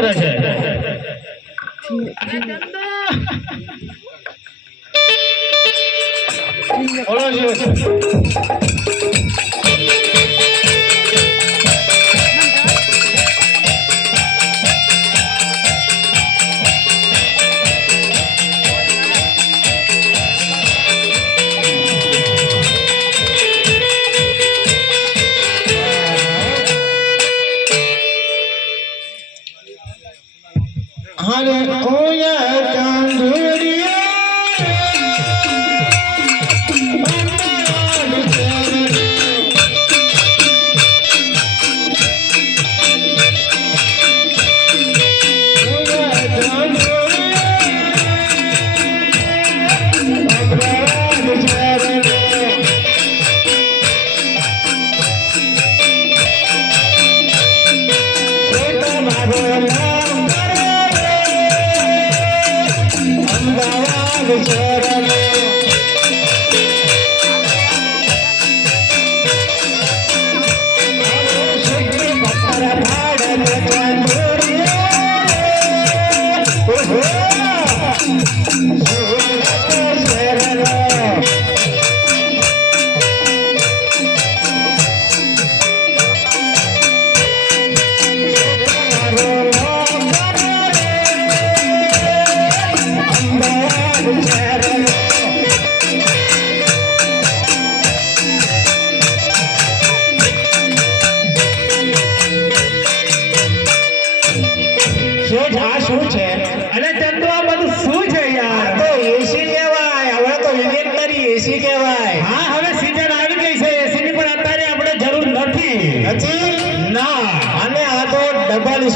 કરે છે. અલા અમદાવાદ ચરણે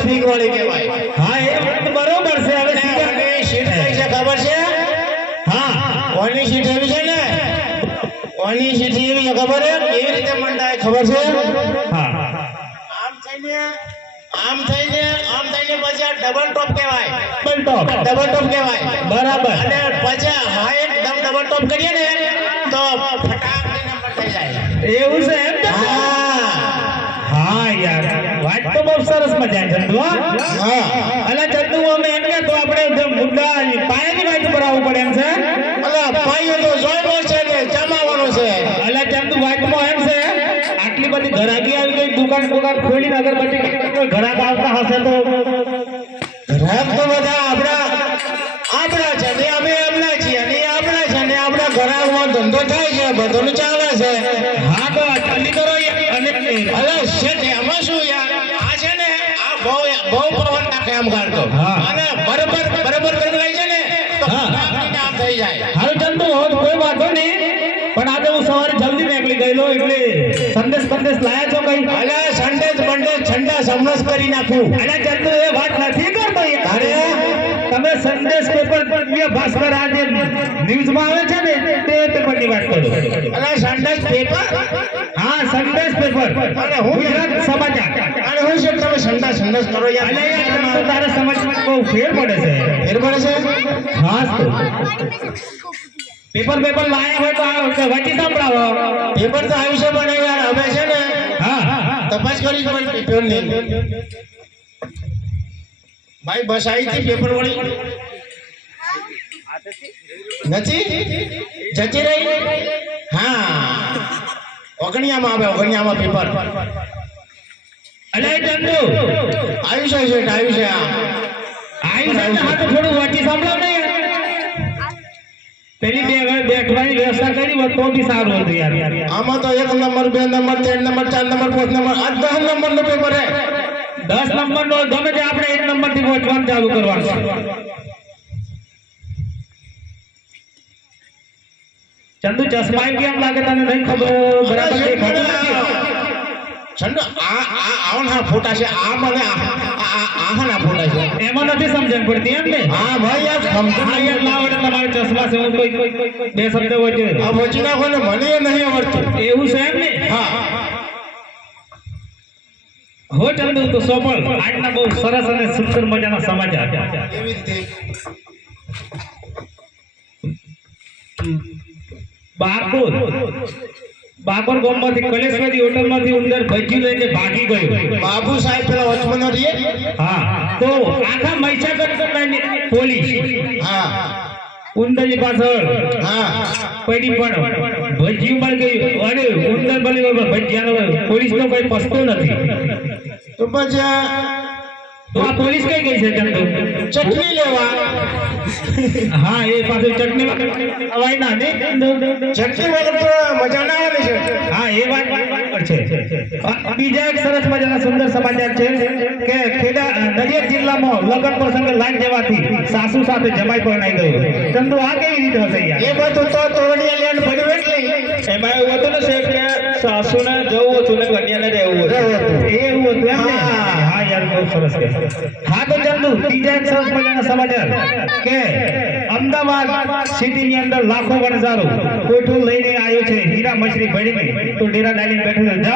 વાળી કહેવાય. હા એ બરોબર છે. હવે કઈ છે ખબર છે? હા. કોની સીટ એવી છે ને? કોની સીટ એવી છે ખબર છે? કેવી રીતે મંડાય ખબર છે? હા. આમ થઈને આમ થઈને આમ થઈને પછી ડબલ ટોપ કહેવાય. ડબલ ટોપ ડબલ ટોપ કહેવાય. બરાબર. અને પછી હા એકદમ ડબલ ટોપ કરીએ ને તો ફટાક નંબર થઈ જાય. એવું છે એમ હા. વાત તો બહુ સરસ મજા ચંદુ અલા ચંદુ અમે એમ કે તો આપણે મુદ્દા પાયાની વાત પર આવવું પડે એમ છે? અલા પાયો તો જોઈનો છે કે જમાવાનો છે? અલા ચંદુ વાતમાં એમ છે આટલી બધી ઘરાકી આવી ગઈ દુકાન દુકાન ખોલીને અગરબત્તી ઘરાક આવતા હશે તો? ઘરાક તો બધા આપણા આપણા છે ને અમે એમના છીએ ને આપણા છે ને આપણા ઘરાકમાં ધંધો થાય છે બધું ચાલે છે. હા તો આમ કાઢતો. અને બરાબર બરાબર ગરગડાય છે ને તો. ફટાકડીને થઈ જાય. હાલ ચંદુ કોઈ વાંધો નહીં. પણ આજે હું સવારે જલ્દી નીકળી ગયેલો એટલે સંદેશ સંદેશ લાયા છો કઈ? અલે સંદેશ બંડેસ ઠંડા સમરસ કરી નાખ્યું અલા ચંદુ એ વાત નથી કરતો. અરે. તમે સંદેશ પેપર પર જે ભાસ્કર આજે ન્યૂઝમાં આવે છે ને તે પેપરની વાત કરો. અલે સંદેશ પેપર? હા સંદેશ પેપર. અરે હું ગુજરાત સમાચાર. અને હું છે તમે સંદેશ સંદેશ કરો યાર. અલે યાર ચંદુ સમજમાં બહુ ફેર પડે છે. ફેર પડે છે? હા તો. પેપર પેપર લાયા હોય તો આ વાંચી સાંભળાવો. પેપર તો આવ્યું છે પણ યાર હવે છે ને હા. તપાસ કરી પણ પેપરની. ભાઈ બસ આવી હતી પેપર વાળી. નથી? જતી રહી? હા. ઓગણિયામાં આવે વગણિયામાં પેપર અલે ચંદુ આવ્યું છે શેઠ આવ્યું છે આવ્યું છે ને હા થોડું વચ્ચે સાંભળો ને. પેલી બે બેઠવાની વ્યવસ્થા કરી હોત તો બી સારું હતું યાર. આમાં તો એક નંબર બે નંબર ત્રણ નંબર ચાર નંબર પાંચ નંબર આ દસ નંબર નો પેપર હે. દસ નંબર નો ગમે તે આપણે એક નંબરથી પહોંચવાનું ચાલુ કરવાનું. ચંદુ ચશ્મા કેમ લાગે તને નહીં ખબર? બરાબર દેખાતું છંડો આ આ આવના ફોટા છે. આ મને આહાના ફોટા છે. એમાં નથી સમજણ પડતી એમ ને? હા ભાઈ આ સમજણ યાર ના આવડે તમારે ચશ્મા છે હું કોઈ બે શબ્દ વચ્ચે. આ વચી નાખો ને મને નહીં આવડતું. એવું છે એમ ને? હા. હો ચંદુ તો સોપળ આજના બહુ સરસ અને સુંદર મજાના સમાચાર. એવી રીતે. બાકોર. બાકોર ગામમાંથી કલેશ્વરી હોટલમાંથી ઉંદર ભજી લઈને ભાગી ગયો. બાબુ સાહેબ પેલા વચમનો રહીએ? હા. તો આખા મૈસાગર પોલીસ. હા. ઉંદરની પાછળ. હા. પડી પણ ભજ્યું પણ ગયું. અરે ઉંદર બળી ભજ્યાનો પોલીસનો કોઈ પસ્તો નથી. તો પછી આ પોલીસ કઈ ગઈ છે ચટણી? લેવા. હા એ પાછું ચટણી હવાઈ ના? ને ચટણી વગર તો મજા ના આવે છે. હા એ વાત બરાબર છે બીજા એક સરસ મજાના સુંદર સમાચાર છે કે ખેડા નડિયાદ જિલ્લામાં લગ્ન પ્રસંગ લાઈન જવાથી સાસુ સાથે જમાઈ પરણાઈ ગયો. ચંદુ આ કેવી રીતે હશે યાર? એ બધું તો તોરણીયા લેન્ડ પડ્યું એટલે. એમાં એવું હતું ને સાહેબ કે સાસુને જવું હતું ને કન્યાને રહેવું હતું. એવું હતું. હા. સરસ કે હા તો ચંદુ બીજા એક સરસ મજાના સમાચાર કે અમદાવાદ સિટીની અંદર લાખો વણઝારો કોઠું લઈને આવ્યો છે, હીરા મછલી ભરીને, તો ડેરા ડાલીને બેઠો છે.